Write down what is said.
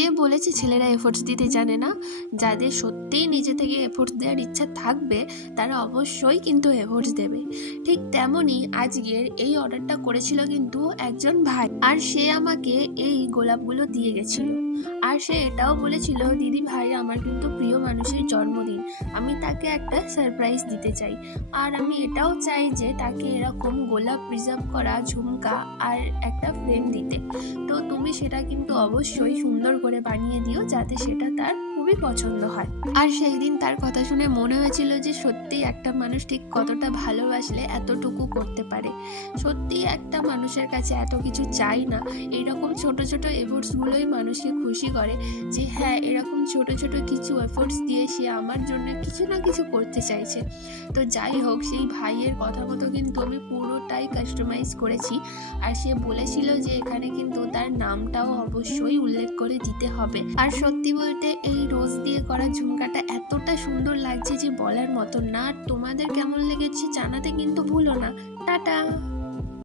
কে বলেছে ছেলেরা এফোর্টস দিতে জানে না? যাদের সত্যিই নিজে থেকে এফোর্টস দেওয়ার ইচ্ছা থাকবে তারা অবশ্যই কিন্তু এফোর্টস দেবে। ঠিক তেমনই আজকের এই অর্ডারটা করেছিল কিন্তু একজন ভাই, আর সে আমাকে এই গোলাপগুলো দিয়ে গেছিল। আর সে এটাও বলেছিল, দিদি ভাই আমার কিন্তু প্রিয় মানুষের জন্মদিন, আমি তাকে একটা সারপ্রাইজ দিতে চাই। আর আমি এটাও চাই যে তাকে এরকম গোলাপ প্রিজার্ভ করা ঝুমকা আর একটা ফ্রেম দিতে। তো তুমি সেটা কিন্তু অবশ্যই সুন্দর করে বানিয়ে দিও যাতে সেটা তার খুবই পছন্দ হয়। আর সেই দিন তার কথা শুনে মনে হয়েছিল যে সত্যি একটা মানুষ ঠিক কতটা ভালোবাসলে এতটুকু করতে পারে। সত্যি একটা মানুষের কাছে এত কিছু চাই না, এইরকম ছোট ছোট এফোর্টসগুলোই মানুষকে খুশি করে, যে হ্যাঁ এরকম ছোট ছোট কিছু এফোর্টস দিয়ে সে আমার জন্য কিছু না কিছু করতে চাইছে। তো যাই হোক, সেই ভাইয়ের কথা মতো কিন্তু আমি পুরোটাই কাস্টমাইজ করেছি। আর সে বলেছিল যে এখানে কিন্তু তার নামটাও অবশ্যই উল্লেখ করে দিতে হবে। আর সত্যি বলতে এই রোজ দিয়ে করা ঝুমকাটা এতটা সুন্দর লাগছে যে বলার মতন না। আর তোমাদের কেমন লেগেছে জানাতে কিন্তু ভুলো না। টাটা।